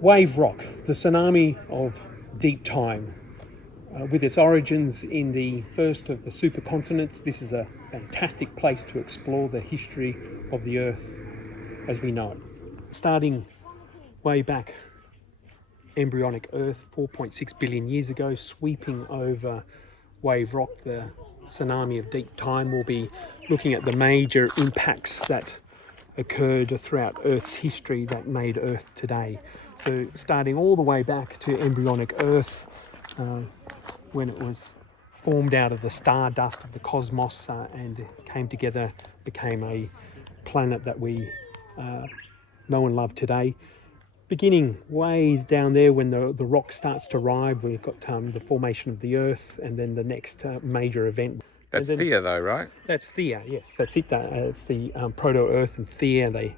Wave rock, the tsunami of deep time. With its origins in the first of the supercontinents, this is a fantastic place to explore the history of the Earth as we know it. Starting way back, embryonic Earth, 4.6 billion years ago, sweeping over wave rock, the tsunami of deep time. We'll be looking at the major impacts that occurred throughout Earth's history that made Earth today. So starting all the way back to embryonic Earth, when it was formed out of the stardust of the cosmos and came together, became a planet that we know and love today. Beginning way down there when the rock starts to rise, we've got the formation of the Earth, and then the next major event. That's Theia though, right? That's Theia, yes, that's it. It's the Proto-Earth and Theia. They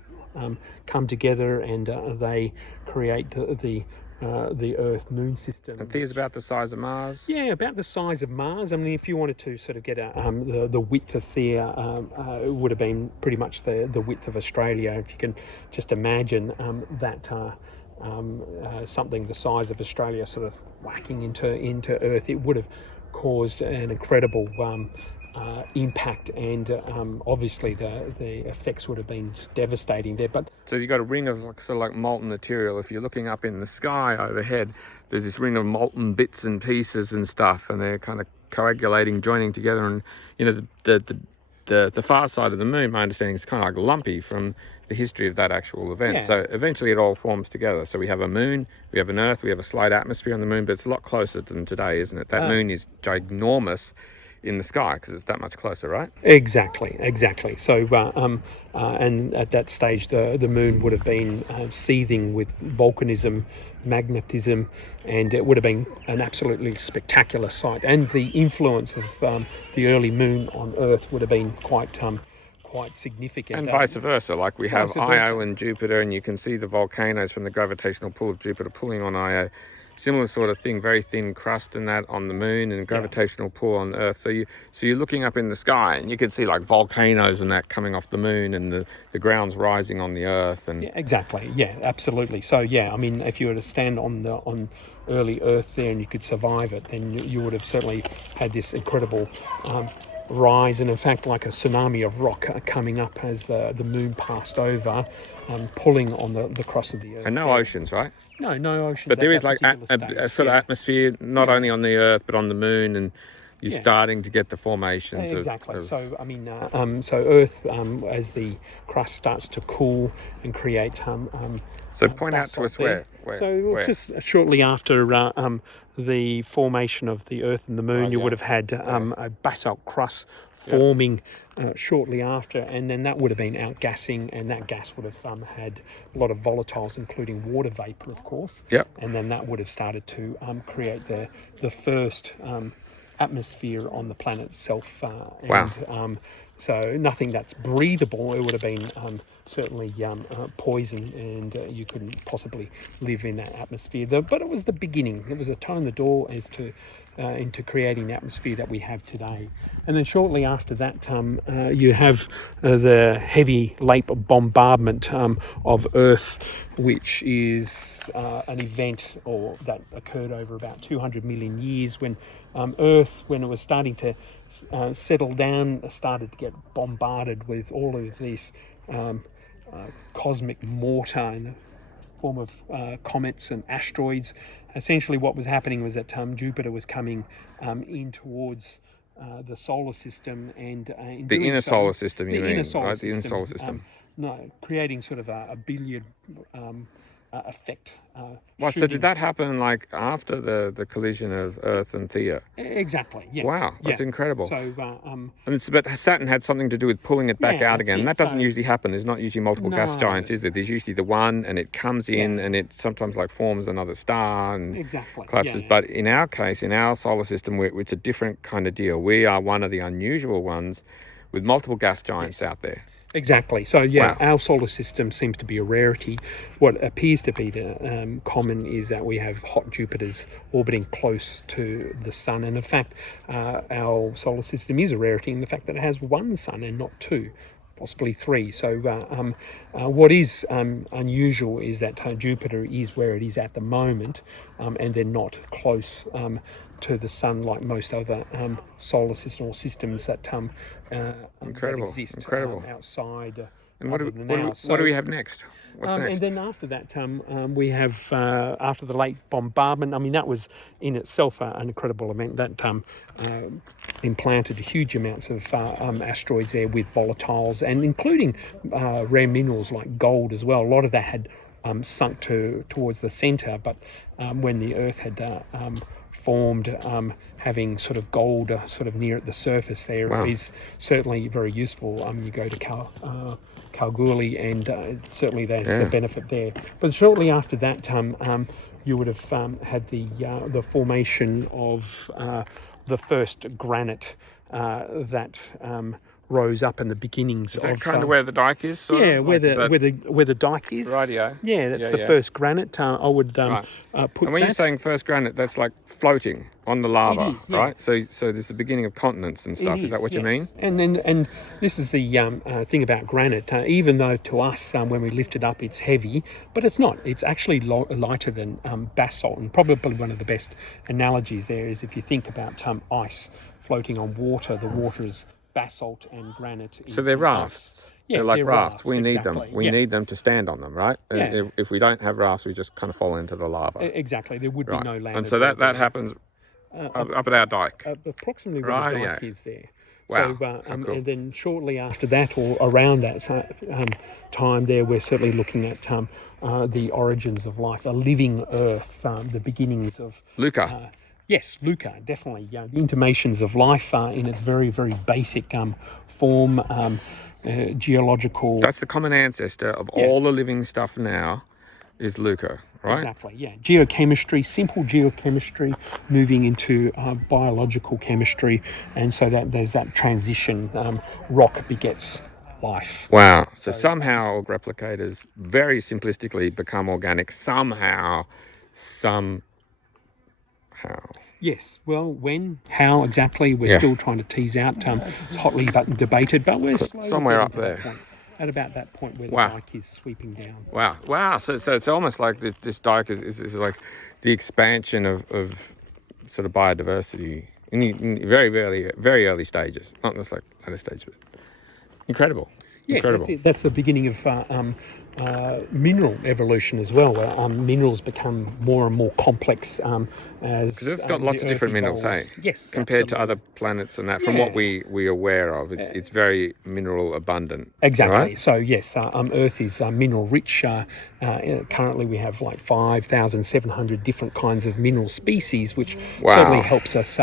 come together and they create the Earth-Moon system. And Theia's about the size of Mars? Yeah, about the size of Mars. I mean, if you wanted to sort of get the width of Theia, it would have been pretty much the width of Australia. If you can just imagine that something the size of Australia sort of whacking into Earth, it would have caused an incredible impact, and obviously the effects would have been just devastating there. But so you've got a ring of sort of like molten material. If you're looking up in the sky overhead, there's this ring of molten bits and pieces and stuff, and they're kind of coagulating, joining together. And you know, the far side of the moon, my understanding, is kind of like lumpy from the history of that actual event. Yeah. So eventually it all forms together. So we have a moon, we have an Earth, we have a slight atmosphere on the moon, but it's a lot closer than today, isn't it? That moon is ginormous in the sky because it's that much closer, right? Exactly. So and at that stage the moon would have been seething with volcanism, magnetism, and it would have been an absolutely spectacular sight. And the influence of the early moon on Earth would have been quite significant. And vice versa, like we have Io and Jupiter, and you can see the volcanoes from the gravitational pull of Jupiter pulling on Io. Similar sort of thing, very thin crust and that on the moon, and gravitational pull on Earth. So you're looking up in the sky and you can see like volcanoes and that coming off the moon, and the ground's rising on the Earth. And exactly, absolutely. So I mean, if you were to stand on early Earth there and you could survive it, then you would have certainly had this incredible rise, and in fact like a tsunami of rock coming up as the moon passed over, pulling on the crust of the Earth. And no oceans, right? No oceans. But there is like a sort of atmosphere, not only on the Earth but on the moon, and you're starting to get the formations. Exactly. So I mean, so Earth, as the crust starts to cool and create. So point out to us where. Just shortly after the formation of the Earth and the Moon, you would have had a basalt crust forming shortly after, and then that would have been outgassing, and that gas would have had a lot of volatiles, including water vapor, of course. Yep. And then that would have started to create the first atmosphere on the planet itself. Wow. So nothing that's breathable. It would have been certainly poison, and you couldn't possibly live in that atmosphere. But it was the beginning. It was a toe in the door as to into creating the atmosphere that we have today. And then shortly after that, you have the heavy late bombardment of Earth, which is an event that occurred over about 200 million years, when Earth, when it was starting to settle down, started to get bombarded with all of this cosmic mortar in the form of comets and asteroids. Essentially what was happening was that Jupiter was coming in towards the solar system, and the inner solar system, you mean, right? The inner solar system. No, creating sort of a billiard effect. So did that happen like after the collision of Earth and Theia? Exactly, yeah. Wow, that's incredible. So, but Saturn had something to do with pulling it back out again. That doesn't usually happen. There's not usually multiple gas giants, is there? There's usually the one, and it comes in, and it sometimes like forms another star and collapses. But in our case, in our solar system, it's a different kind of deal. We are one of the unusual ones with multiple gas giants out there. Exactly. So our solar system seems to be a rarity. What appears to be common is that we have hot Jupiters orbiting close to the sun, and in fact our solar system is a rarity in the fact that it has one sun and not two. possibly 3. So what is unusual is that Jupiter is where it is at the moment, and they're not close to the sun like most other solar system or systems that that exist outside. And what do we have next? What's next? And then after that, we have, after the late bombardment, I mean, that was in itself an incredible event that implanted huge amounts of asteroids there with volatiles, and including rare minerals like gold as well. A lot of that had sunk towards the centre, but when the Earth had formed, having sort of gold sort of near at the surface there is certainly very useful. You go to Kalgoorlie, and certainly there's the benefit there. But shortly after that, you would have had the formation of the first granite that rose up in the beginnings. Is that kind of where the dike is? Where the dike is. Rightio. Yeah, that's the first granite. I would put. And when you're saying first granite, that's like floating on the lava, it is, yeah. right? So there's the beginning of continents and stuff. Is that what you mean? And this is the thing about granite. Even though to us, when we lift it up, it's heavy, but it's not. It's actually lighter than basalt. And probably one of the best analogies there is if you think about ice floating on water. The water is basalt and granite. So they're rafts. Yeah, they're like rafts. We need exactly. them. We need them to stand on them, right? And if we don't have rafts, we just kind of fall into the lava. Exactly. There would be no land. And so that happens up at our dike. Approximately where the dike is there. Wow. So, cool. And then shortly after that, or around that time there, we're certainly looking at the origins of life, a living Earth, the beginnings of... Luca. Yes, Luca, definitely. The intimations of life in its very, very basic form, geological... That's the common ancestor of all the living stuff now is Luca, right? Exactly, yeah. Geochemistry, simple geochemistry, moving into biological chemistry, and so that there's that transition. Rock begets life. Wow. So somehow replicators very simplistically become organic. Somehow. Yes, well, when, how exactly, we're still trying to tease out. It's hotly debated, but we're somewhere up there. At about that point where the dike is sweeping down. Wow. So it's almost like this dike is like the expansion of sort of biodiversity in the very early stages. Not just like later stages, but incredible. Yeah, incredible. That's the beginning of mineral evolution as well. Minerals become more and more complex as because it's got lots of different minerals, hey? Yes, compared to other planets and that. From what we're aware of, it's very mineral abundant. Exactly. Right? So yes, Earth is mineral rich. Currently, we have like 5,700 different kinds of mineral species, which certainly helps us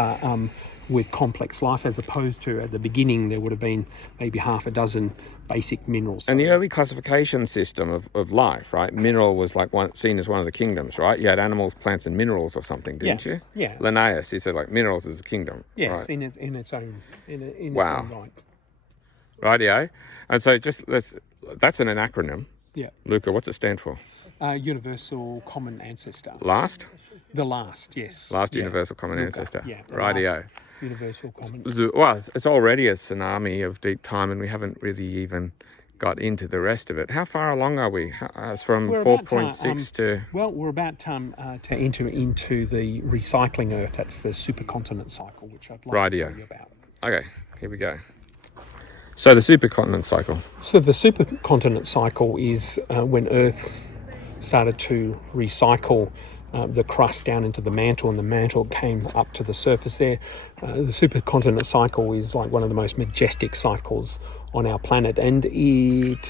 with complex life, as opposed to at the beginning there would have been maybe half a dozen basic minerals. And the early classification system of life, right? Mineral was like seen as one of the kingdoms, right? You had animals, plants, and minerals or something, didn't you? Yeah. Linnaeus, he said like minerals is a kingdom. Yes, right? in its own its wow. own right. Rightio. And so that's an acronym. Yeah. Luca, what's it stand for? Universal Common Ancestor. Last? The last, yes. Last Universal Common Ancestor. Yeah. Rightio. Universal Common. Well, it's already a tsunami of deep time, and we haven't really even got into the rest of it. How far along are we? It's from 4.6 to... Well, we're about to enter into the recycling Earth. That's the supercontinent cycle, which I'd like to tell you about. Okay, here we go. So the supercontinent cycle. So the supercontinent cycle is when Earth started to recycle the crust down into the mantle, and the mantle came up to the surface there. The supercontinent cycle is like one of the most majestic cycles on our planet, and it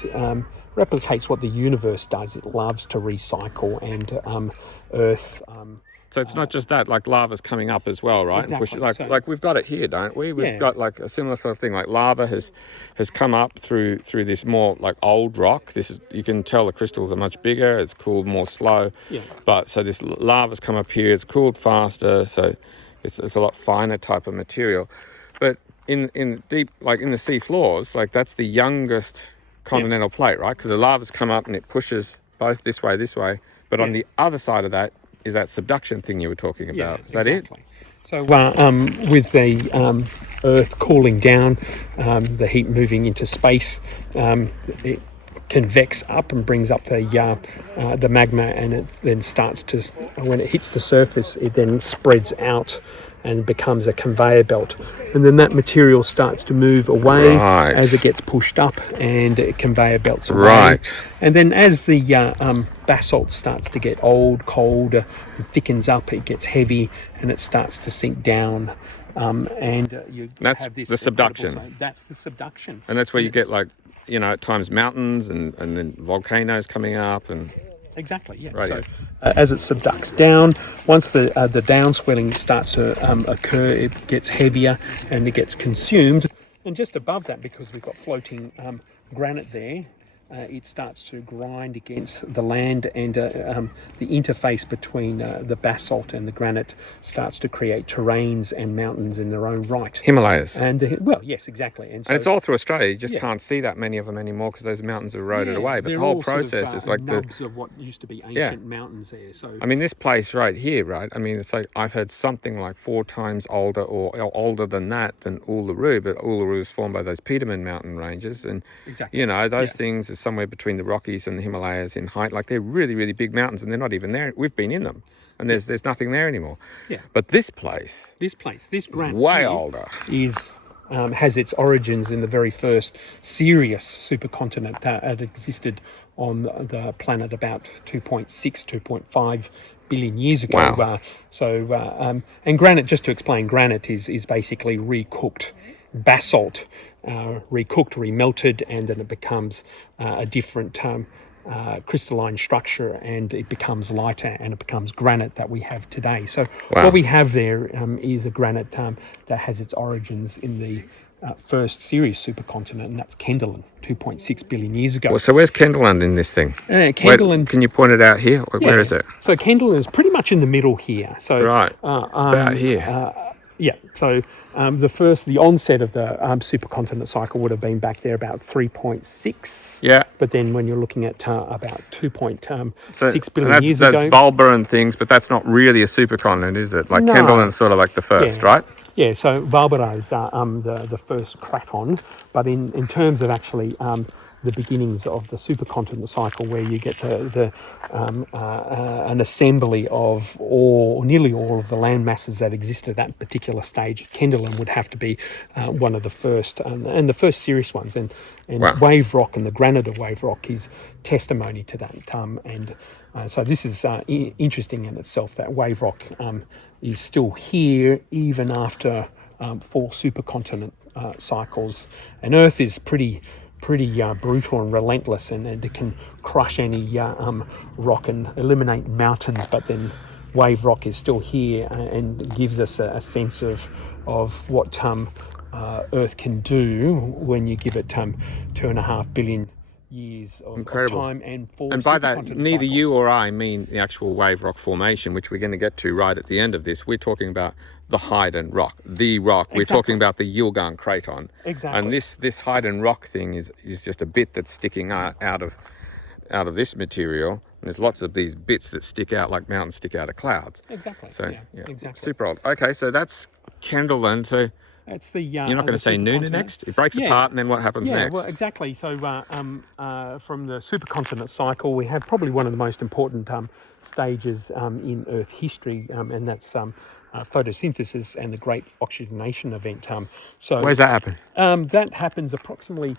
replicates what the universe does. It loves to recycle, and Earth... So it's not just that, like lava's coming up as well, right? Exactly. And like we've got it here, don't we? We've got like a similar sort of thing. Like lava has come up through this more like old rock. You can tell the crystals are much bigger. It's cooled more slow. Yeah. But so this lava's come up here. It's cooled faster. So it's a lot finer type of material. But in deep, like in the sea floors, like that's the youngest continental plate, right? Because the lava's come up and it pushes both this way. But on the other side of that is that subduction thing you were talking about. Is that it? So with the Earth cooling down, the heat moving into space, it convects up and brings up the magma, and it then starts to, when it hits the surface, it then spreads out and becomes a conveyor belt, and then that material starts to move away as it gets pushed up, and it conveyor belts away. And then as the basalt starts to get old, cold, and thickens up, it gets heavy and it starts to sink down. That's have this the subduction. That's the subduction. And that's where you get, like, at times mountains and then volcanoes coming up and... Exactly, yeah. Right. So as it subducts down, once the downswelling starts to occur, it gets heavier and it gets consumed. And just above that, because we've got floating granite there, it starts to grind against the land, and the interface between the basalt and the granite starts to create terrains and mountains in their own right. Himalayas. And well, yes, exactly. And it's all through Australia. You just can't see that many of them anymore because those mountains are eroded away. But the whole process is like nubs of what used to be ancient mountains there. So I mean, this place right here, right? I mean, it's like I've heard something like 4 times older or older than that than Uluru, but Uluru is formed by those Peterman mountain ranges, and those things are somewhere between the Rockies and the Himalayas in height. Like, they're really, really big mountains, and they're not even there. We've been in them, and there's nothing there anymore. Yeah. But this place, this granite way older, has its origins in the very first serious supercontinent that had existed on the planet about 2.5 billion years ago. Wow. And granite, just to explain, granite is basically recooked basalt, recooked, remelted, and then it becomes a different crystalline structure, and it becomes lighter, and it becomes granite that we have today. So what we have there is a granite that has its origins in the first serious supercontinent, and that's Kendalin, 2.6 billion years ago. Well, so where's Kendalin in this thing? Kendalin. Can you point it out here? Where is it? So Kendalin is pretty much in the middle here. So about here. So the onset of the supercontinent cycle would have been back there about 3.6. Yeah. But then when you're looking at about 2.6 billion years ago. That's Volva and things, but that's not really a supercontinent, is it? Like, no. Kendalin's sort of like the first, right? Yeah, so Valbara is the first craton, but in terms of actually the beginnings of the supercontinent cycle, where you get an assembly of nearly all of the land masses that existed at that particular stage, Kendalin would have to be one of the first, and the first serious ones. And wave rock and the granite of wave rock is testimony to that. So this is interesting in itself, that wave rock is still here even after 4 supercontinent cycles. And Earth is pretty brutal and relentless, and it can crush any rock and eliminate mountains, but then wave rock is still here and gives us a sense of what Earth can do when you give it 2.5 billion years of time and 4 and by that, neither cycles. You or I mean the actual wave rock formation, which we're going to get to right at the end of this. We're talking about the Haydn rock, the rock. Exactly. We're talking about the Yilgarn craton. Exactly. And this Haydn rock thing is just a bit that's sticking out of this material. And there's lots of these bits that stick out like mountains stick out of clouds. Exactly. So exactly. Super old. Okay, so that's Kendalin. So it's the you're not going to say Nuna next? It breaks apart, and then what happens next? Well, exactly. So from the supercontinent cycle, we have probably one of the most important stages in Earth history, and that's photosynthesis and the Great Oxygenation Event. Where's that happen? That happens approximately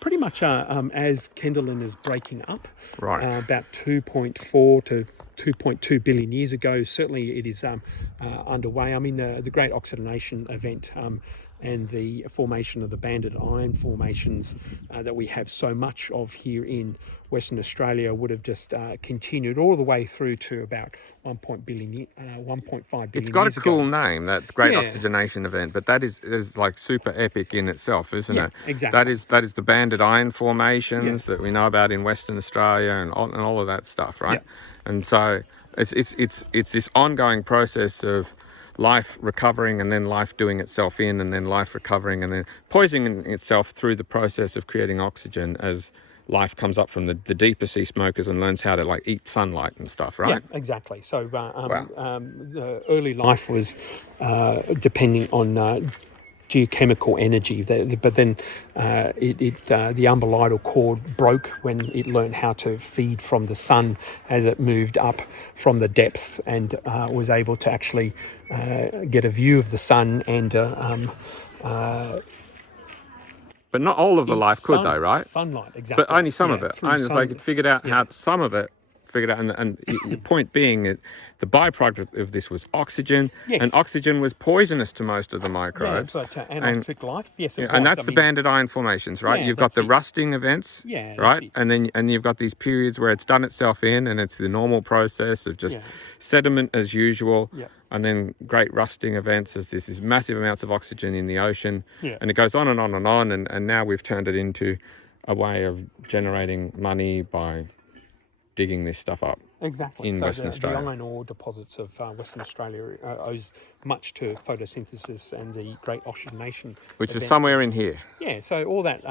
pretty much as Kendalin is breaking up, about 2.4 to 2.2 billion years ago. Certainly it is underway. I mean, the Great Oxygenation Event and the formation of the banded iron formations that we have so much of here in Western Australia would have just continued all the way through to about 1.5 billion It's got years a cool ago. name, that Great Oxygenation Event, but that is like super epic in itself, isn't it? Exactly. That is the banded iron formations that we know about in Western Australia and all of that stuff, right? Yeah. And so it's this ongoing process of life recovering, and then life doing itself in, and then life recovering, and then poisoning itself through the process of creating oxygen as life comes up from the deeper sea smokers and learns how to like eat sunlight and stuff, right? Yeah, exactly. So the early life was depending on geochemical energy, but then the umbilical cord broke when it learned how to feed from the sun as it moved up from the depth, and was able to actually get a view of the sun and but not all of the life could, though, right? Sunlight, exactly. But only some of it. Through Only they could figured out how some of it. Figured out, and the point being that the byproduct of this was oxygen, and oxygen was poisonous to most of the microbes. Yeah, but anoxic life, yes, it was. And that's the banded iron formations, right? You've got the rusting events, right? And you've got these periods where it's done itself in, and it's the normal process of just sediment as usual. And then great rusting events as this is massive amounts of oxygen in the ocean, and it goes on and on and on, and now we've turned it into a way of generating money by digging this stuff up. Exactly. In Western Australia. The iron ore deposits of Western Australia owes much to photosynthesis and the great oxygenation. Which is somewhere in here. Yeah, so all that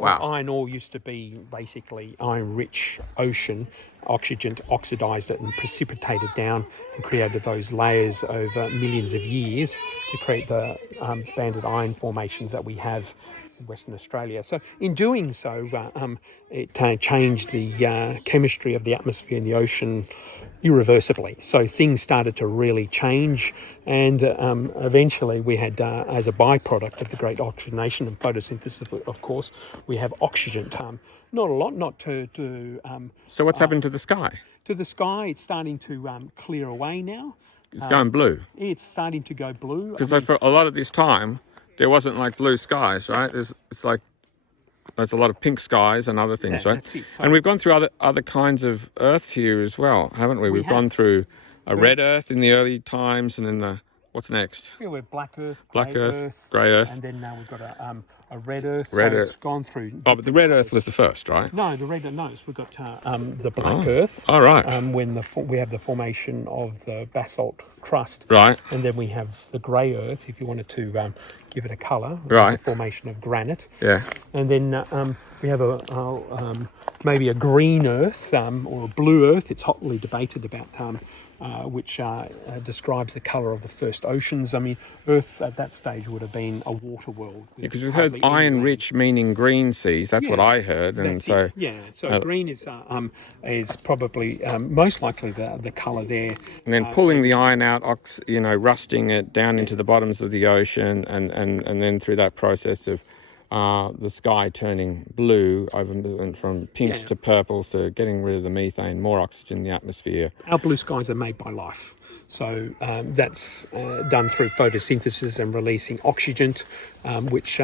iron ore used to be basically iron-rich ocean. Oxygen oxidized it and precipitated down and created those layers over millions of years to create the banded iron formations that we have in Western Australia. So in doing so, it changed the chemistry of the atmosphere and the ocean irreversibly. So things started to really change, and eventually we had, as a byproduct of the great oxygenation and photosynthesis, of course, we have oxygen. Not a lot, not to so what's happened to the sky? To the sky, it's starting to clear away now. It's going blue. It's starting to go blue. Because for a lot of this time, there wasn't like blue skies, right? There's a lot of pink skies and other things, right? That's it. So, and we've gone through other kinds of Earths here as well, haven't we? We've gone through a red Earth in the early times, and then what's next? Yeah, we're black Earth, grey Earth, and then now we've got a red Earth. Red Earth. It's gone through. Oh, but the red Earth was the first, right? No, the red. No, we've got the black Earth. Oh, right. When we have the formation of the basalt crust. Right. And then we have the grey Earth, if you wanted to give it a colour. Right. The formation of granite. Yeah. And then we have maybe a green Earth or a blue Earth. It's hotly debated about which describes the colour of the first oceans. I mean, Earth at that stage would have been a water world. Because we've heard iron-rich meaning green seas. That's what I heard, and so green is probably most likely the colour there. And then pulling the iron out, rusting it down into the bottoms of the ocean, and then through that process of the sky turning blue, went from pinks to purples, to getting rid of the methane, more oxygen in the atmosphere. Our blue skies are made by life. So that's done through photosynthesis and releasing oxygen, which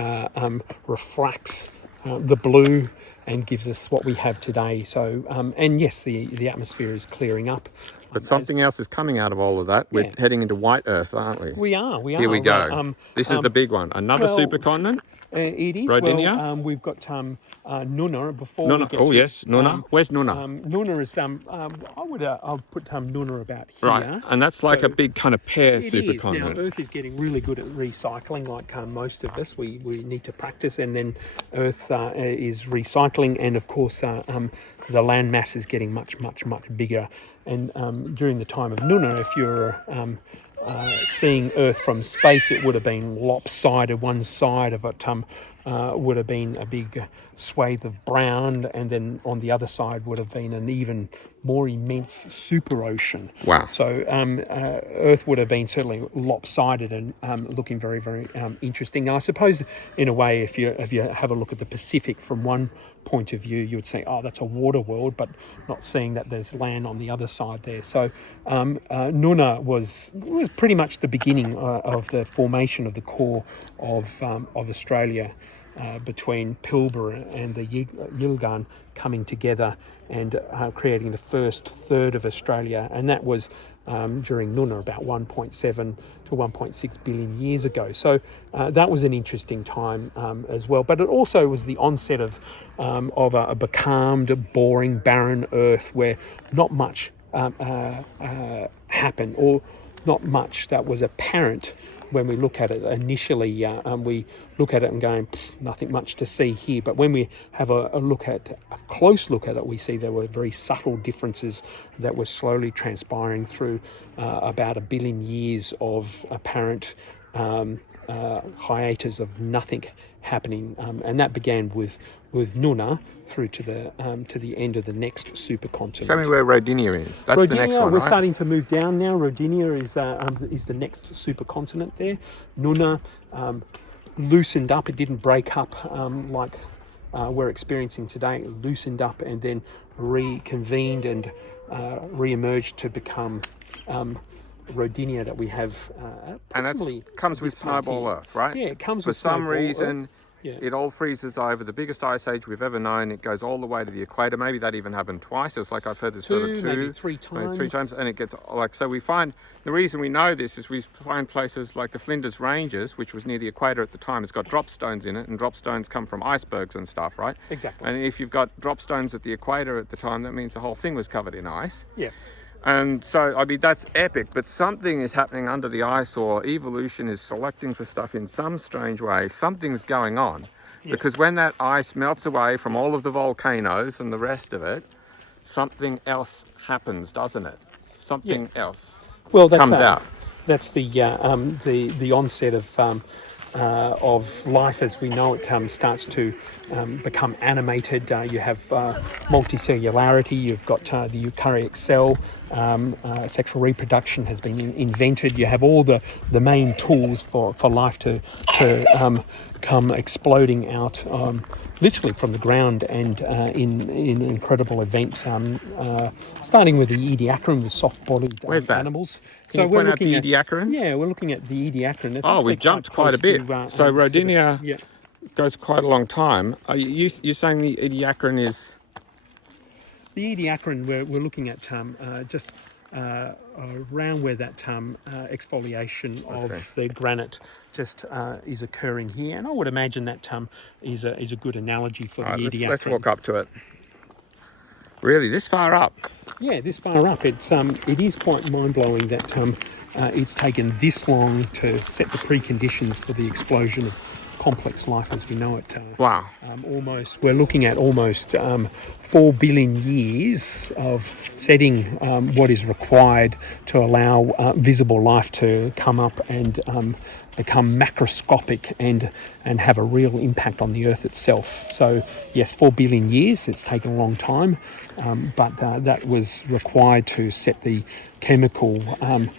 refracts the blue and gives us what we have today. So, and yes, the atmosphere is clearing up. But something else is coming out of all of that. We're heading into white Earth, aren't we? We are. Here we go. This is the big one. Another supercontinent? It is. Rodinia? Well, we've got Nuna before. Nuna. Nuna. Where's Nuna? Nuna is I'll put Nuna about here. Right, and that's like a big kind of pair supercontinent. Now, Earth is getting really good at recycling, like most of us. We need to practice, and then Earth is recycling, and of course the land mass is getting much bigger. And during the time of Nuna, if you're seeing Earth from space, it would have been lopsided. One side of it would have been a big swathe of brown, and then on the other side would have been an even more immense super ocean. Wow. So Earth would have been certainly lopsided and looking very, very interesting. Now, I suppose in a way, if you have a look at the Pacific from one point of view, you would say, oh, that's a water world, but not seeing that there's land on the other side there. So Nuna was pretty much the beginning of the formation of the core of Australia, between Pilbara and the Yilgarn coming together and creating the first third of Australia, and that was during Nuna about 1.7 to 1.6 billion years ago. So that was an interesting time as well. But it also was the onset of a becalmed, boring, barren Earth where not much happened, or not much that was apparent when we look at it initially, we look at it and going, nothing much to see here. But when we have a close look at it, we see there were very subtle differences that were slowly transpiring through about 1 billion years of apparent hiatus of nothing happening, and that began with Nuna through to the end of the next supercontinent. Show me where Rodinia is. That's Rodinia, the next one, we're right? starting to move down now. Rodinia is the next supercontinent there. Nuna loosened up. It didn't break up like we're experiencing today. It loosened up and then reconvened and re-emerged to become Rodinia that we have. And that comes with Snowball Earth, right? Yeah, it comes for with some Snowball reason. Earth. Yeah. It all freezes over the biggest ice age we've ever known. It goes all the way to the equator. Maybe that even happened twice. It's like I've heard this sort of maybe three times. And it gets like, so we find, the reason we know this is we find places like the Flinders Ranges, which was near the equator at the time. It's got drop stones in it, and drop stones come from icebergs and stuff, right? Exactly. And if you've got drop stones at the equator at the time, that means the whole thing was covered in ice. Yeah. And so, I mean, that's epic, but something is happening under the ice, or evolution is selecting for stuff in some strange way. Something's going on. Yes. Because when that ice melts away from all of the volcanoes and the rest of it, something else happens, doesn't it? Something else comes out. That's the onset of life as we know it starts to become animated. You have multicellularity, you've got the eukaryotic cell, sexual reproduction has been invented. You have all the main tools for life to come exploding out literally from the ground, and in incredible events, starting with the Ediacaran, with soft-bodied animals. Can you point out the Ediacaran? Yeah, we're looking at the Ediacaran. Oh, we jumped quite a bit. So Rodinia goes quite a long time. Are you're saying the Ediacaran is... The Ediacaran, we're looking at just around where that exfoliation of the granite just is occurring here, and I would imagine that is a good analogy for the Ediacaran. Let's walk up to it. Really, this far up? Yeah, this far up. It is quite mind-blowing that it's taken this long to set the preconditions for the explosion of complex life as we know it. Wow. We're looking at almost 4 billion years of setting what is required to allow visible life to come up and become macroscopic and have a real impact on the Earth itself. So yes, 4 billion years, it's taken a long time, but that was required to set the chemical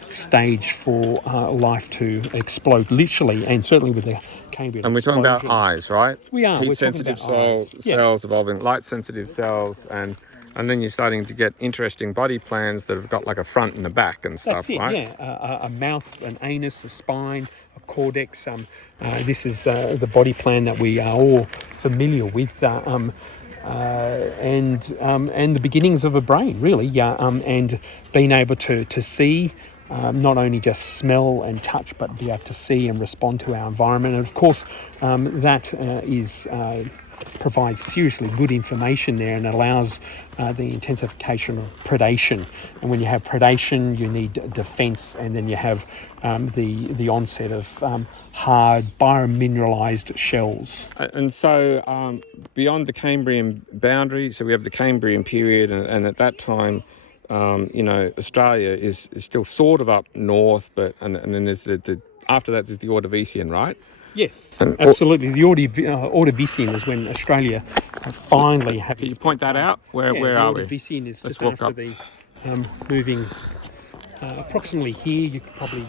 stage for life to explode, literally, and certainly with the Cambrian And we're explosion. talking about eyes, right? We are. Heat-sensitive cells evolving, light-sensitive cells, and then you're starting to get interesting body plans that have got like a front and a back and stuff, right? Yeah, a mouth, an anus, a spine, a cortex. This is the body plan that we are all familiar with, and the beginnings of a brain, really, and being able to see, not only just smell and touch, but be able to see and respond to our environment. And of course, that provides seriously good information there, and allows the intensification of predation. And when you have predation, you need defense, and then you have the onset of hard biomineralized shells. And so beyond the Cambrian boundary, so we have the Cambrian period, and at that time, Australia is still sort of up north, but and then there's the after that there's the Ordovician, right? Yes, absolutely. The Ordovician is when Australia finally had. Can you point that out? Where are we? The Ordovician is just after the moving approximately here. You could probably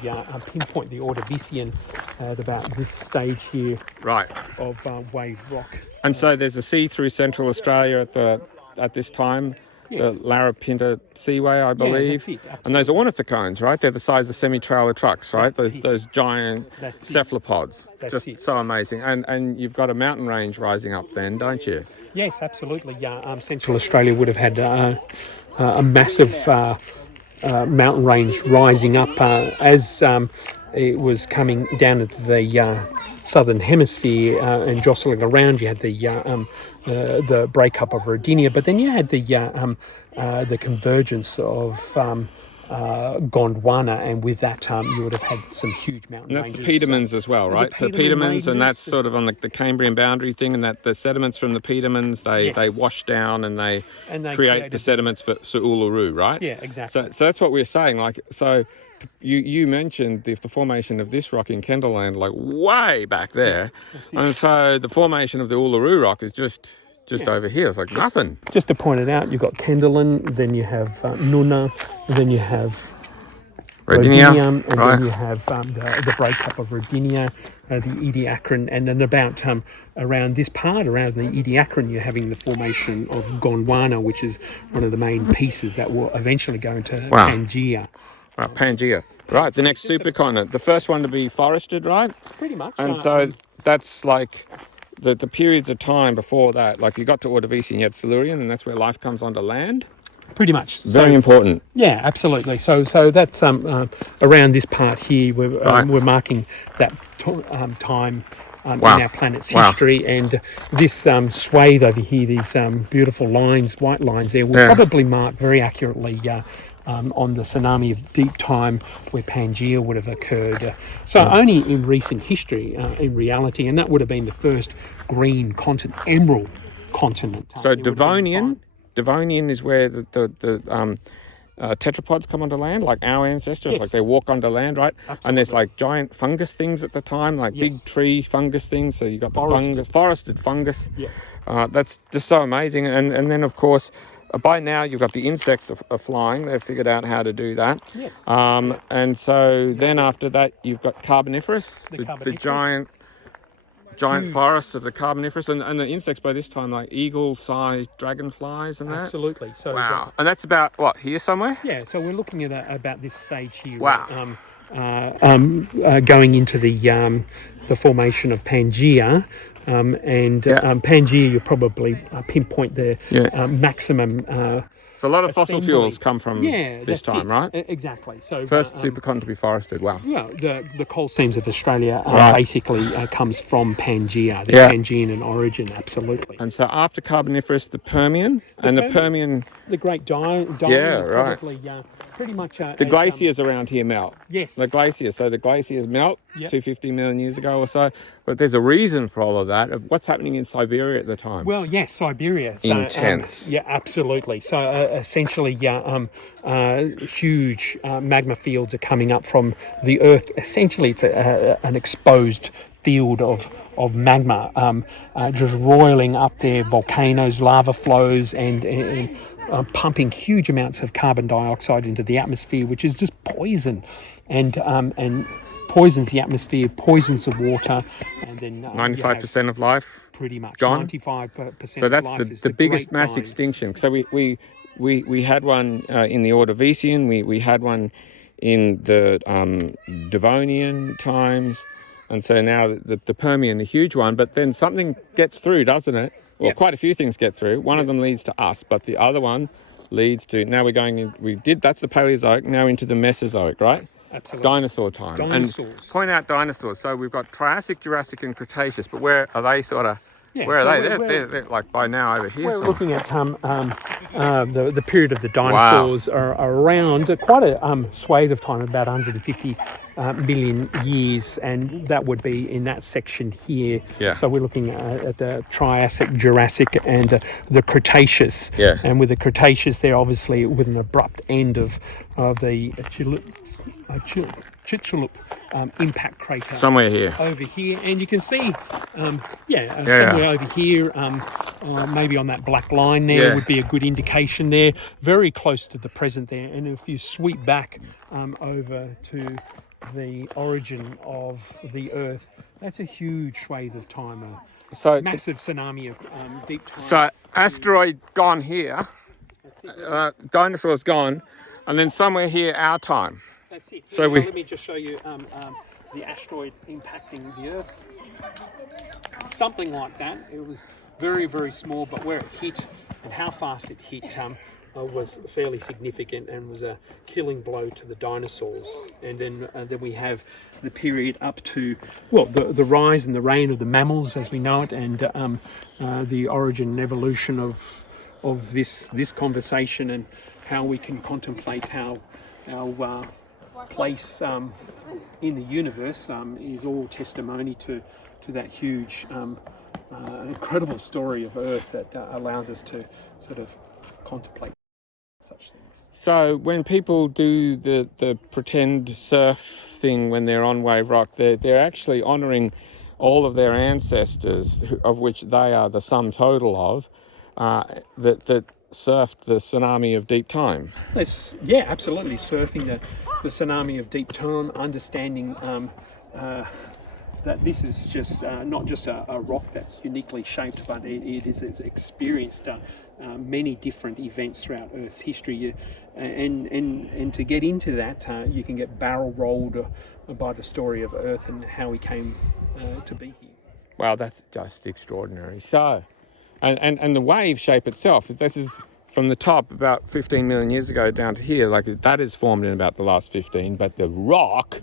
pinpoint the Ordovician at about this stage here, right, of wave rock. And so there's a sea through Central Australia at this time. Yes. The Larapinta Seaway, I believe. Yeah, that's it, and those are ornithocones, right? They're the size of semi-trailer trucks, right? Those giant cephalopods. Just so amazing. And you've got a mountain range rising up then, don't you? Yes, absolutely. Central Australia would have had a massive mountain range rising up as it was coming down into the southern hemisphere and jostling around. You had the breakup of Rodinia, but then you had the convergence of Gondwana, and with that you would have had some huge mountain And that's ranges. the Petermans as well, right? The Petermans, and that's sort of on the Cambrian boundary thing, and that the sediments from the Petermans, they wash down and they create the sediments for Uluru, right? Yeah, exactly. So that's what we're saying. Like, so you mentioned the formation of this rock in Kendall Land, like way back there, and so the formation of the Uluru rock is just over here. It's like nothing. Just to point it out, you've got Kendallen, then you have Nuna, then you have Rodinia, and then you have the breakup of Rodinia, the Ediacaran, and then about around this part, around the Ediacaran, you're having the formation of Gondwana, which is one of the main pieces that will eventually go into Pangaea. Right, Pangaea. Right, the next supercontinent. The first one to be forested, right? Pretty much. And so that's like the periods of time before that. Like you got to Ordovician, you had Silurian, and that's where life comes onto land. Pretty much. Very important. Yeah, absolutely. So that's around this part here. We're marking that time in our planet's history, and this swathe over here, these beautiful lines, white lines there, will probably mark very accurately on the tsunami of deep time where Pangaea would have occurred. So only in recent history, in reality, and that would have been the first green continent, emerald continent. So Devonian is where the tetrapods come onto land, like our ancestors, like they walk onto land, right? Absolutely. And there's like giant fungus things at the time, like big tree fungus things. So you got the forested fungus. Yeah. That's just so amazing. And then of course, by now you've got the insects are flying. They've figured out how to do that. Yes. And so then after that you've got Carboniferous, the giant forests of the Carboniferous, and the insects by this time like eagle-sized dragonflies and that. Absolutely. So wow. And that's about what, here somewhere? Yeah. So we're looking at about this stage here. Wow. Going into the formation of Pangaea. Pangaea, you probably pinpoint the maximum. So a lot of fossil fuels come from this time, right? Exactly. So first supercontinent to be forested. Wow. Yeah, the coal seams of Australia basically comes from Pangaea. They're Pangean in origin, absolutely. And so after Carboniferous, the Permian, the Permian, the Great Diamond, probably pretty much. The glaciers around here melt. Yes. The glaciers. So the glaciers melt 250 million years ago or so. But there's a reason for all of that. What's happening in Siberia at the time? Well, yes, Siberia. So, intense. Yeah, absolutely. So essentially, huge magma fields are coming up from the Earth. Essentially, it's an exposed field of magma just roiling up there, volcanoes, lava flows, and pumping huge amounts of carbon dioxide into the atmosphere, which is just poison, and poisons the atmosphere, poisons the water, and then 95% of life pretty much gone. 95%. So that's of life the biggest mass extinction. So we had one in the Ordovician. We had one in the Devonian times, and so now the Permian, the huge one. But then something gets through, doesn't it? Well, quite a few things get through. One of them leads to us, but the other one leads to, now we're going in, that's the Paleozoic, now into the Mesozoic, right? Absolutely. Dinosaur time. Dinosaurs. And point out dinosaurs. So we've got Triassic, Jurassic and Cretaceous, but where are they sort of, where are they? They're like by now over here. We're looking at the period of the dinosaurs are around quite a swathe of time, about 150 million years, and that would be in that section here. Yeah. So we're looking at the Triassic, Jurassic, and the Cretaceous. Yeah. And with the Cretaceous, they're obviously with an abrupt end of the Chicxulub impact crater. Somewhere here. Over here, and you can see, somewhere over here, maybe on that black line there would be a good indication there, very close to the present there. And if you sweep back over to the origin of the Earth, that's a huge swathe of time, massive tsunami of deep time. So asteroid gone here, dinosaurs gone, and then somewhere here our time. That's it. So let me just show you the asteroid impacting the Earth. Something like that. It was very, very small, but where it hit and how fast it hit was fairly significant and was a killing blow to the dinosaurs. And then we have the period up to, well, the rise and the reign of the mammals as we know it, and the origin and evolution of this conversation, and how we can contemplate how our place in the universe is all testimony to that huge, incredible story of Earth that allows us to sort of contemplate such things. So when people do the pretend surf thing when they're on Wave Rock, they're actually honouring all of their ancestors, of which they are the sum total of, that surfed the tsunami of deep time. Yeah, absolutely. Surfing the tsunami of deep time, understanding that this is just not just a rock that's uniquely shaped, but it's experienced many different events throughout Earth's history. And to get into that, you can get barrel rolled by the story of Earth and how we came to be here. Wow, that's just extraordinary. So, and the wave shape itself, this is from the top about 15 million years ago down to here, like that is formed in about the last 15, but the rock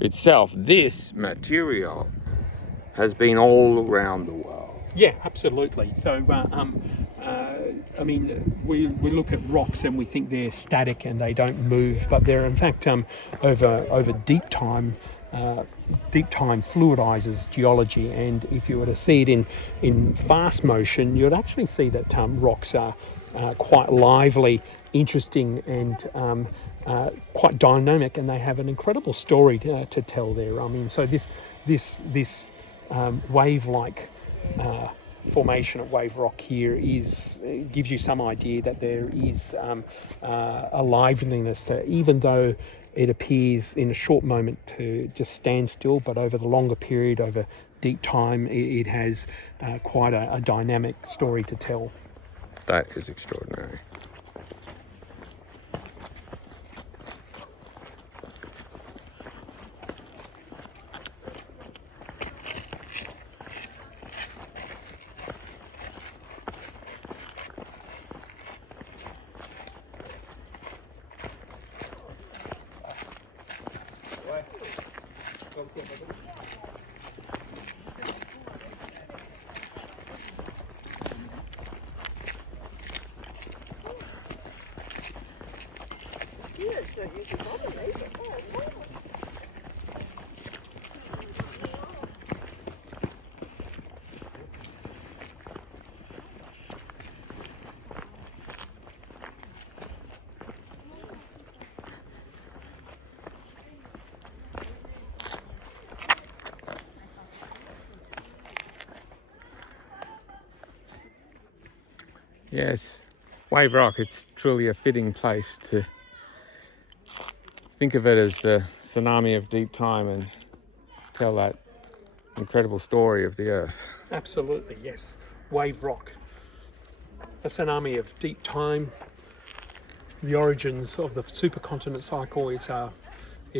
itself, this material, has been all around the world. Yeah, absolutely. So, I mean, we look at rocks and we think they're static and they don't move, but they're in fact over deep time fluidizes geology. And if you were to see it in fast motion, you'd actually see that rocks are quite lively, interesting, and quite dynamic, and they have an incredible story to tell there. I mean, so this wave-like formation of Wave Rock here gives you some idea that there is a liveliness to, even though it appears in a short moment to just stand still, but over the longer period, over deep time, it has quite a dynamic story to tell. That is extraordinary. Yes, Wave Rock, it's truly a fitting place to think of it as the tsunami of deep time and tell that incredible story of the Earth. Absolutely, yes. Wave Rock, a tsunami of deep time, the origins of the supercontinent cycle. It's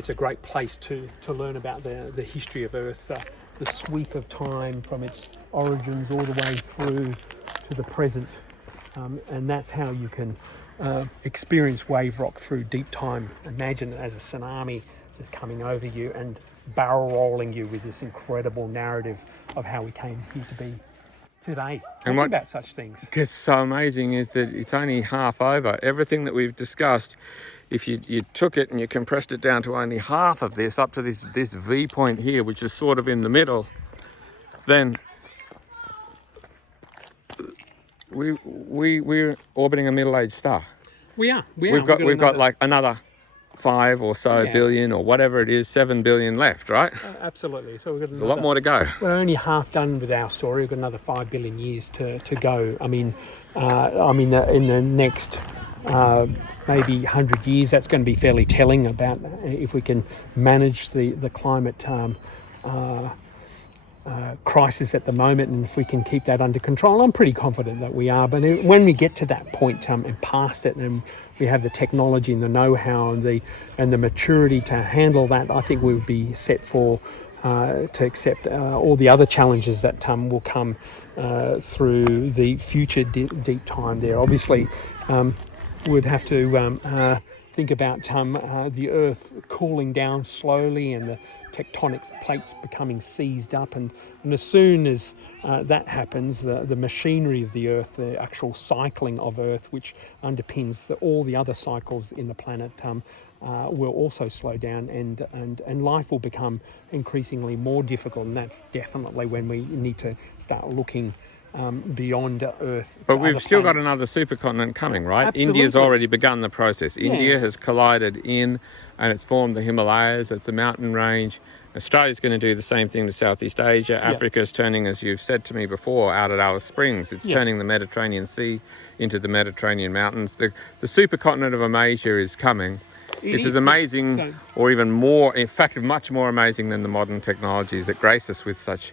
a great place to learn about the history of Earth, the sweep of time from its origins all the way through to the present. And that's how you can experience Wave Rock through deep time. Imagine it as a tsunami just coming over you and barrel rolling you with this incredible narrative of how we came here to be today. Think about such things. What's so amazing is that it's only half over. Everything that we've discussed, if you took it and you compressed it down to only half of this, up to this V point here, which is sort of in the middle, then we're orbiting a middle-aged star. We've got like another 5 or so billion, or whatever it is, 7 billion left, right? Absolutely. So there's a lot more to go. We're only half done with our story. We've got another 5 billion years to go. I mean, in the next maybe 100 years, that's going to be fairly telling about if we can manage the climate crisis at the moment, and if we can keep that under control. I'm pretty confident that we are, but when we get to that point and past it, and we have the technology and the know-how and the maturity to handle that, I think we would be set for to accept all the other challenges that will come through the future deep time there. Obviously, we'd have to think about the Earth cooling down slowly and the tectonic plates becoming seized up, and as soon as that happens, the machinery of the Earth, the actual cycling of Earth, which underpins all the other cycles in the planet, will also slow down, and life will become increasingly more difficult. And that's definitely when we need to start looking beyond Earth. But we've still got planets. another supercontinent coming, right? Absolutely. India's already begun the process. Yeah. India has collided in, and it's formed the Himalayas. It's a mountain range. Australia's going to do the same thing to Southeast Asia. Yeah. Africa's turning, as you've said to me before, out at Alice Springs. It's turning the Mediterranean Sea into the Mediterranean mountains. The supercontinent of Amasia is coming. It's as amazing, or even more, in fact, much more amazing than the modern technologies that grace us with such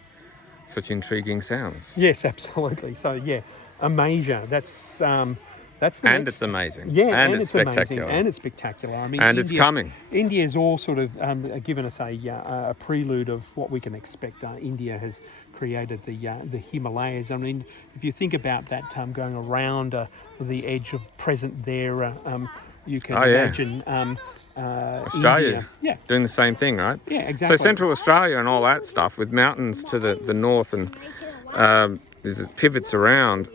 intriguing sounds. Yes, absolutely. So yeah, Amasia. That's the and next. It's amazing. Yeah, and it's spectacular. amazing, and it's spectacular. I mean, and it's coming. India's all sort of given us a prelude of what we can expect. India has created the Himalayas. I mean, if you think about that going around the edge of present there, you can imagine. Australia, doing the same thing, right? Yeah, exactly. So Central Australia and all that stuff with mountains to the north and there's pivots around.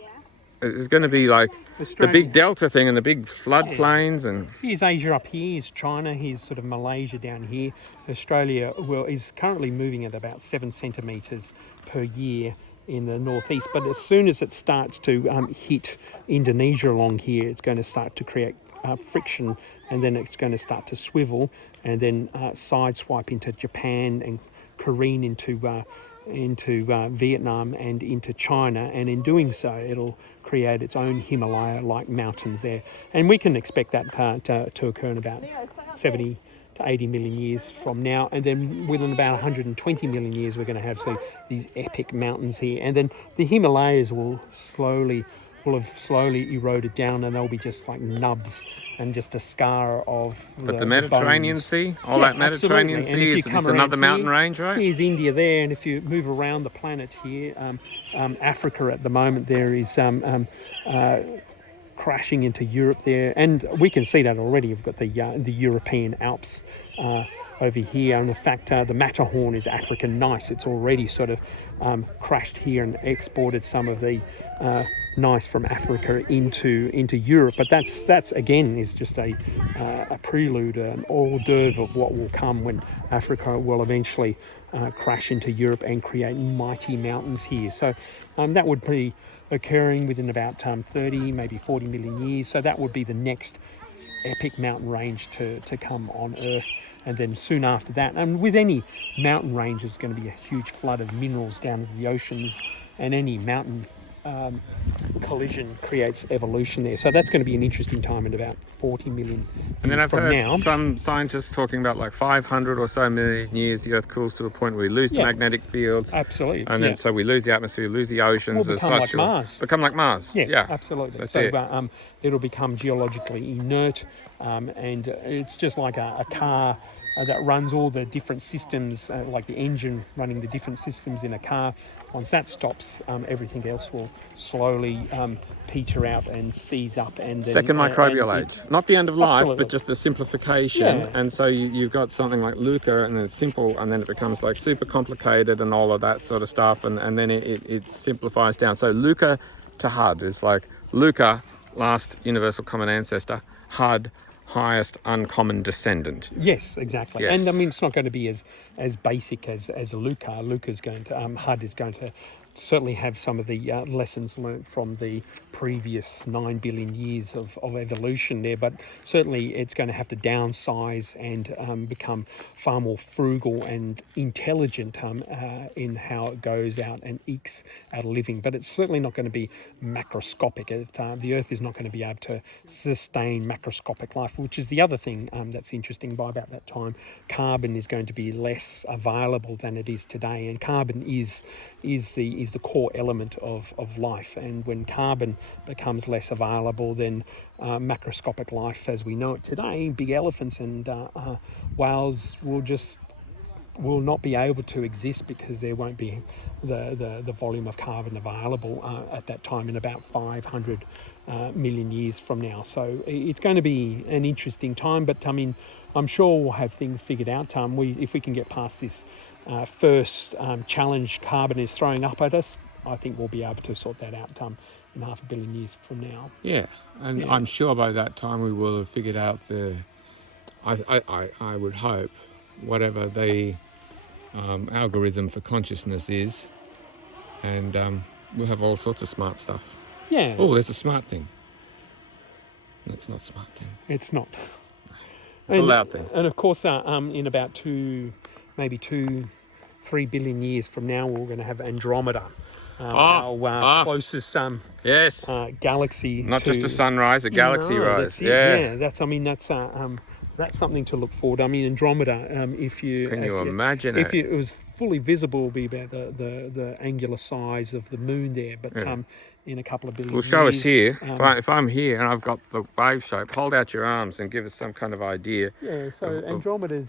It's going to be like the big delta thing and the big floodplains. And here's Asia up here, here's China, here's sort of Malaysia down here. Australia is currently moving at about 7 centimetres per year in the northeast, but as soon as it starts to hit Indonesia along here, it's going to start to create friction, and then it's going to start to swivel and then sideswipe into Japan and careen into Vietnam and into China, and in doing so it'll create its own Himalaya-like mountains there, and we can expect that to occur in about 70 to 80 million years from now, and then within about 120 million years we're going to have these epic mountains here, and then the Himalayas will have slowly eroded down, and they'll be just like nubs and just a scar of the Mediterranean bones. Sea, that Mediterranean Sea, it's another mountain range, right? Here's India there, and if you move around the planet here, Africa at the moment there is crashing into Europe there, and we can see that already. You've got the European Alps over here, and in fact the Matterhorn is African gneiss. It's already sort of crashed here and exported some of the gneiss from Africa into Europe, but that's again is just a prelude, an hors d'oeuvre of what will come when Africa will eventually crash into Europe and create mighty mountains here. So that would be occurring within about 30, maybe 40 million years. So that would be the next epic mountain range to come on Earth. And then soon after that, and with any mountain range, there's going to be a huge flood of minerals down into the oceans, and any mountain collision creates evolution there. So that's going to be an interesting time in about 40 million and then I've from heard now. Some scientists talking about like 500 or so million years the Earth cools to a point where we lose the magnetic fields. Absolutely. And then so we lose the atmosphere, lose the oceans. We'll become like Mars. Become like Mars. Yeah, absolutely. That's so it. It'll become geologically inert, and it's just like a car that runs all the different systems, like the engine running the different systems in a car. Once that stops, everything else will slowly peter out and seize up. And second microbial age, not the end of life, absolutely. but just the simplification. Yeah. And so you've got something like LUCA, and it's simple, and then it becomes like super complicated and all of that sort of stuff, and then it simplifies down. So LUCA to HUD is like LUCA, last universal common ancestor, HUD, highest uncommon descendant. Yes, exactly. Yes. And I mean, it's not going to be as basic as LUCA. LUCA's going to HUD is going to certainly have some of the lessons learnt from the previous 9 billion years of evolution there, but certainly it's going to have to downsize and become far more frugal and intelligent in how it goes out and ekes out a living. But it's certainly not going to be macroscopic. The Earth is not going to be able to sustain macroscopic life, which is the other thing that's interesting. By about that time, carbon is going to be less available than it is today, and carbon is the core element of life. And when carbon becomes less available, then macroscopic life as we know it today, big elephants and whales will not be able to exist, because there won't be the volume of carbon available at that time in about 500 million years from now. So it's going to be an interesting time, but I mean, I'm sure we'll have things figured out. If we can get past this first challenge carbon is throwing up at us, I think we'll be able to sort that out in 500 million years from now. Yeah, and I'm sure by that time we will have figured out the I would hope whatever the algorithm for consciousness is, and we'll have all sorts of smart stuff. Yeah. Oh, there's a smart thing. That's not smart thing. It's not. It's a loud thing. And of course, in about 3 billion years from now, we're going to have Andromeda, our closest yes, galaxy. Not just a sunrise, a galaxy rise. Yeah, that's something to look forward. I mean, Andromeda. Can you imagine if it was fully visible, it'll be about the angular size of the moon there. But in a couple of billion years. Well, show us here. If I'm here and I've got the wave shape, hold out your arms and give us some kind of idea. Yeah, so Andromeda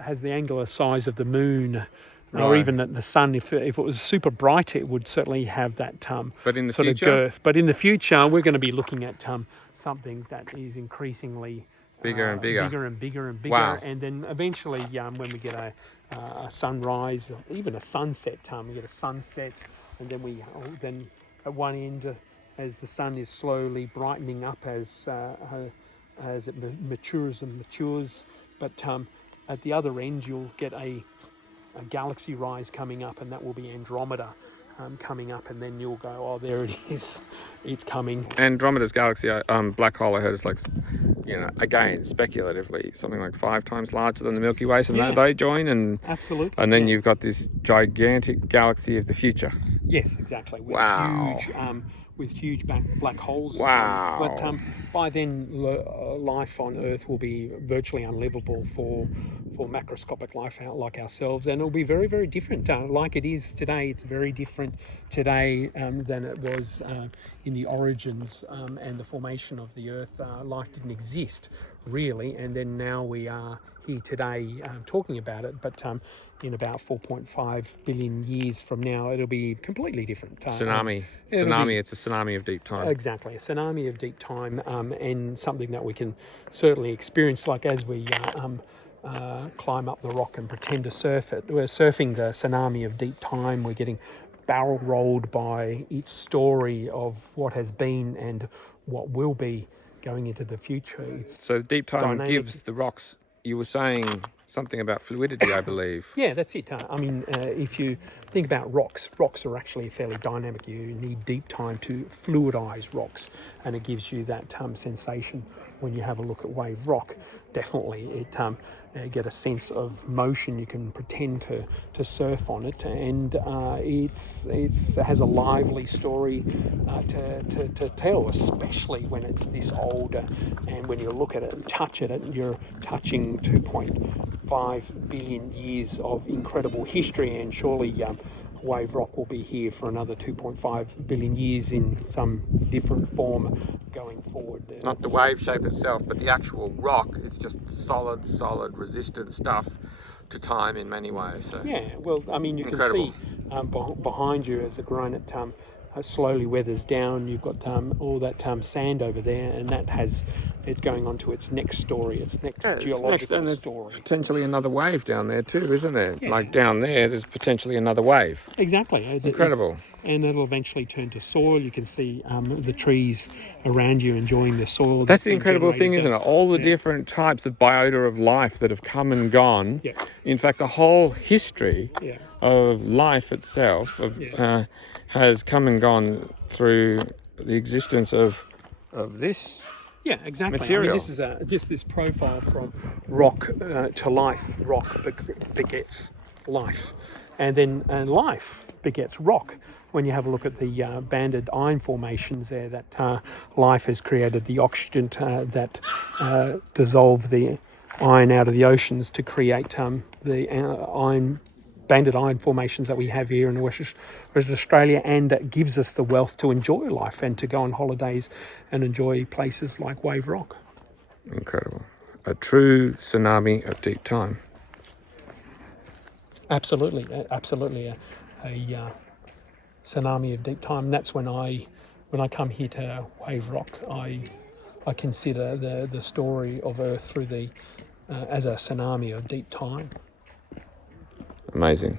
has the angular size of the moon, or even the sun. If it was super bright, it would certainly have that but in the sort future? of girth. But in the future, we're going to be looking at something that is increasingly bigger and bigger. Bigger and bigger and bigger. Wow. And then eventually, when we get a sunrise, even a sunset, we get a sunset, and then then at one end, as the sun is slowly brightening up as it matures and matures, but at the other end you'll get a galaxy rise coming up, and that will be Andromeda coming up, and then you'll go, oh, there it is, it's coming. Andromeda's galaxy, black hole, I heard, is like, again, speculatively, something like 5 times larger than the Milky Way, so they join, and absolutely, and then you've got this gigantic galaxy of the future. Yes, exactly. With huge black holes. Wow. But by then, life on Earth will be virtually unlivable for macroscopic life like ourselves, and it'll be very, very different. Like it is today, it's very different today than it was in the origins and the formation of the Earth. Life didn't exist, really, and then now we are here today talking about it, but in about 4.5 billion years from now, it'll be completely different. Tsunami, it's a tsunami of deep time. Exactly, a tsunami of deep time, and something that we can certainly experience, like as we climb up the rock and pretend to surf it. We're surfing the tsunami of deep time. We're getting barrel rolled by its story of what has been and what will be going into the future. So deep time gives the rocks. You were saying something about fluidity, I believe. Yeah, that's it. If you think about rocks are actually fairly dynamic. You need deep time to fluidize rocks, and it gives you that sensation when you have a look at wave rock. Definitely, you get a sense of motion. You can pretend to surf on it, and it has a lively story to tell, especially when it's this older. And when you look at it and touch it, you're touching 2.5 billion years of incredible history, and surely wave rock will be here for another 2.5 billion years in some different form going forward. Not the wave shape itself, but the actual rock. It's just solid, resistant stuff to time in many ways. So. Yeah, well, I mean, you Incredible. can see behind you as the granite slowly weathers down. You've got all that sand over there, and it's going on to its next story, its next geological story. Potentially another wave down there too, isn't there? Yeah. Like down there's potentially another wave. Exactly. Incredible. And it'll eventually turn to soil. You can see the trees around you enjoying the soil. That's the incredible thing, isn't it? All the different types of biota of life that have come and gone. Yeah. In fact, the whole history of life itself has come and gone through the existence of this. Yeah, exactly. Material. I mean, this is just this profile from rock to life. Rock begets life, and then life begets rock. When you have a look at the banded iron formations there, that life has created the oxygen that dissolve the iron out of the oceans to create the banded iron formations that we have here in Western Australia, and gives us the wealth to enjoy life and to go on holidays and enjoy places like Wave Rock. Incredible. A true tsunami of deep time. Absolutely a tsunami of deep time. And that's when I come here to Wave Rock, I consider the story of Earth through as a tsunami of deep time. Amazing.